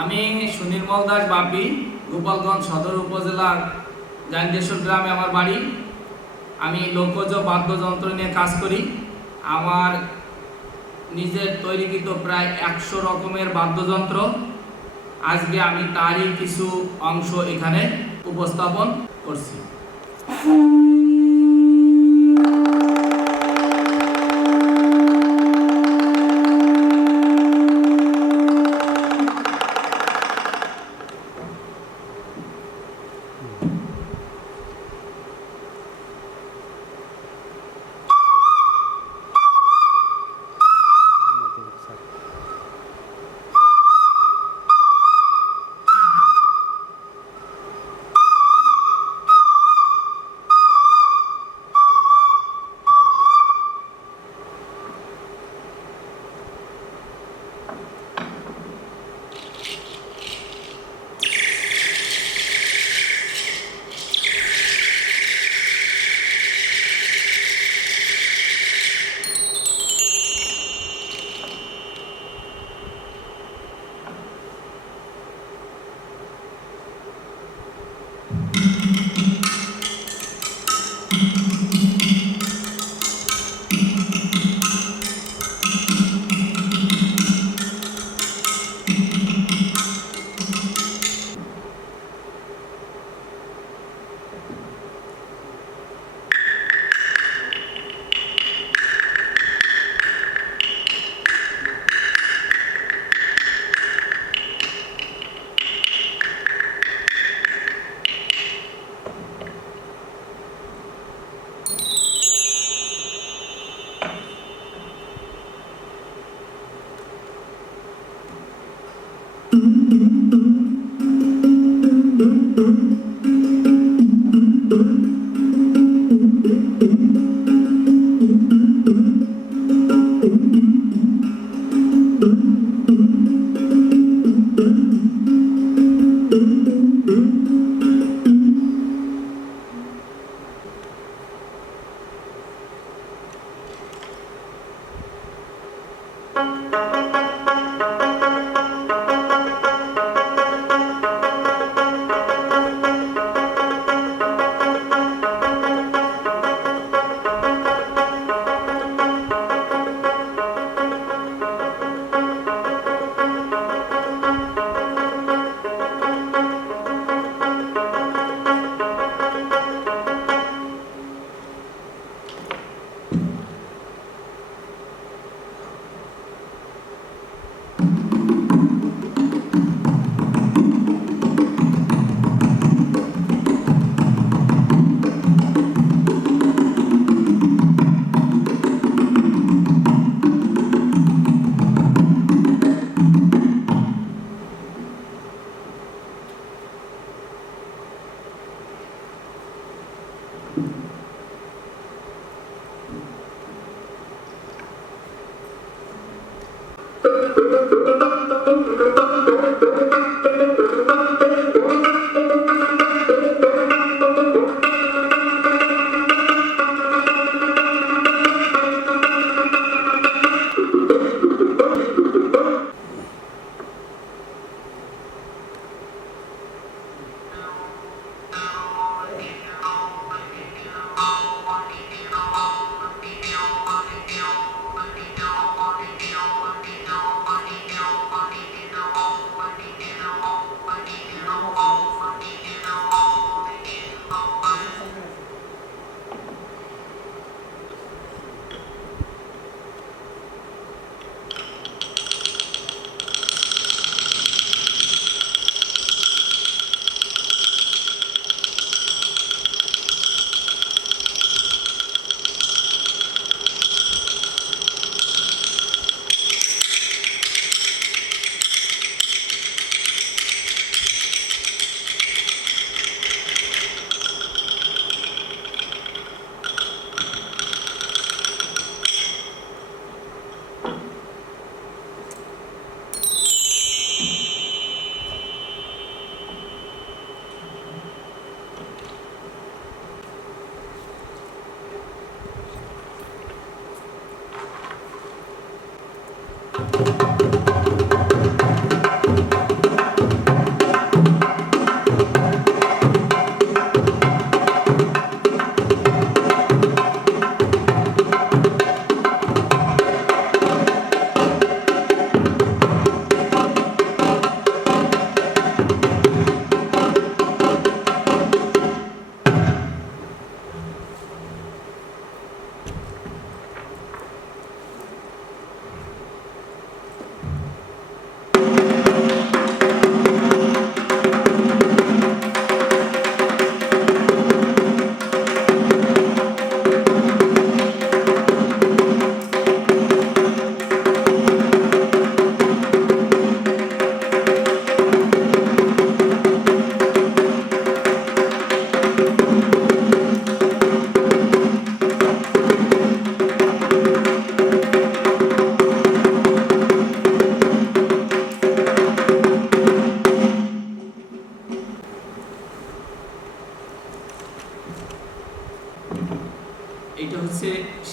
আমি সুনির্মল দাস বাপি, গোপালগঞ্জ সদর উপজেলার জাইন্দেশ্বর গ্রামে আমার বাড়ি। আমি লোকজ বাদ্যযন্ত্র নিয়ে কাজ করি। আমার নিজের তৈরিকৃত প্রায় 100 রকমের বাদ্যযন্ত্র। আজকে আমি তারই কিছু অংশ এখানে উপস্থাপন করছি।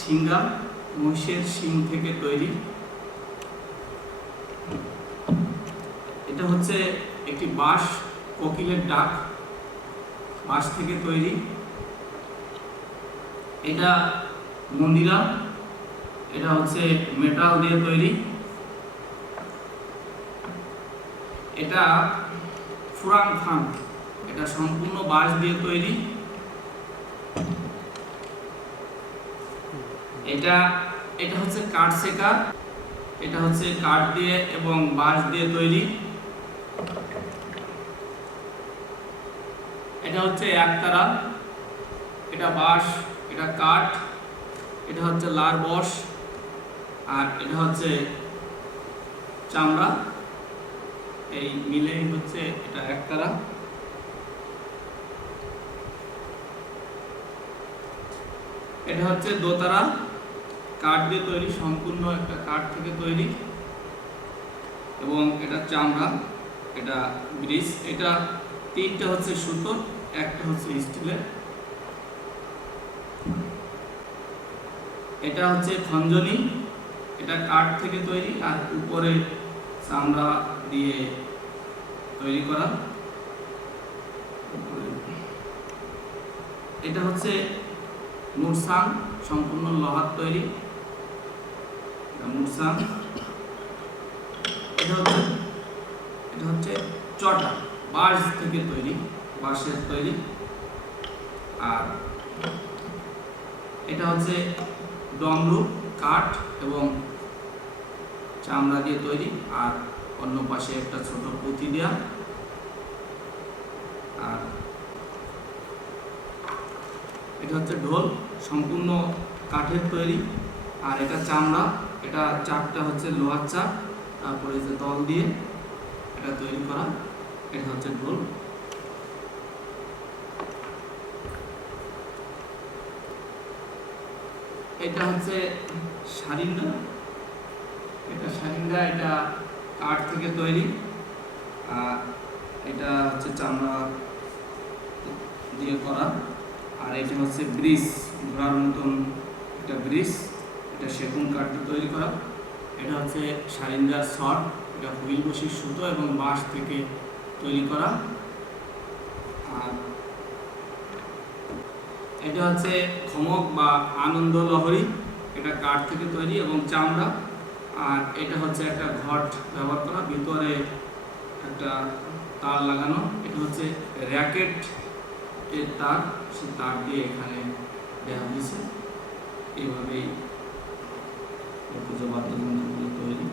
সিঙ্গা মহিষের শিং থেকে তৈরি। এটা হচ্ছে একটি বাঁশ, কোকিলের ডাক, বাঁশ থেকে তৈরি। এটা মন্দিরা, এটা হচ্ছে মেটাল দিয়ে তৈরি। এটা ফুরাং ফান, এটা সম্পূর্ণ বাঁশ দিয়ে তৈরি। এটা হচ্ছে কাঠ সেকা, এটা হচ্ছে কাঠ দিয়ে এবং বাঁশ দিয়ে তৈরি। এটা হচ্ছে একতারা, এটা বাঁশ, এটা কাঠ, এটা হচ্ছে লার বস, আর এটা হচ্ছে চামড়া। এই মিলেই হচ্ছে এটা একতারা। এটা হচ্ছে দোতারা, কাঠ দিয়ে তৈরি, সম্পূর্ণ একটা কাঠ থেকে তৈরি, এবং এটা চামড়া, এটা ব্রিজ। এটা তিনটা হচ্ছে সুতোর, একটা হচ্ছে স্টিলের। এটা হচ্ছে খঞ্জনি, এটা কাঠ থেকে তৈরি আর উপরে চামড়া দিয়ে তৈরি করা। এটা হচ্ছে মুরসাং, সম্পূর্ণ লোহার তৈরি, মুরসাং। এটা হচ্ছে চটা, বাঁশ থেকে তৈরি, বাঁশের তৈরি। আর এটা হচ্ছে ডমরু, কাঠ এবং চামড়া দিয়ে তৈরি, আর অন্য পাশে একটা ছোট পুঁতি দেয়া। আর এটা হচ্ছে ঢোল, সম্পূর্ণ কাঠের তৈরি, আর এটা চামড়া। এটা চাপটা হচ্ছে লোহার চাপ, তারপরে যে দল দিয়ে এটা তৈরি করা। এটা হচ্ছে ঢোল। এটা হচ্ছে সারিন্দা, এটা কাঠ থেকে তৈরি, আর এটা হচ্ছে চামড়া দিয়ে করা। আর এটা হচ্ছে ব্রিজ, ঘোড়ার মতন একটা ব্রিজ, এটা সেগুন কাঠ দিয়ে তৈরি করা। এটা হচ্ছে সারিন্দার শট, এটা হুইল বসির সুতো এবং বাঁশ থেকে তৈরি করা। আর এটা হচ্ছে খমক বা আনন্দ লহরী, এটা কাঠ থেকে তৈরি এবং চামড়া। আর এটা হচ্ছে একটা ঘট ব্যবহার করা, ভিতরে একটা তার লাগানো। এটা হচ্ছে র্যাকেট এর তার, সে তার দিয়ে এখানে দেওয়া হয়েছে। এইভাবেই বাদ্যযন্ত্রগুলো তৈরি।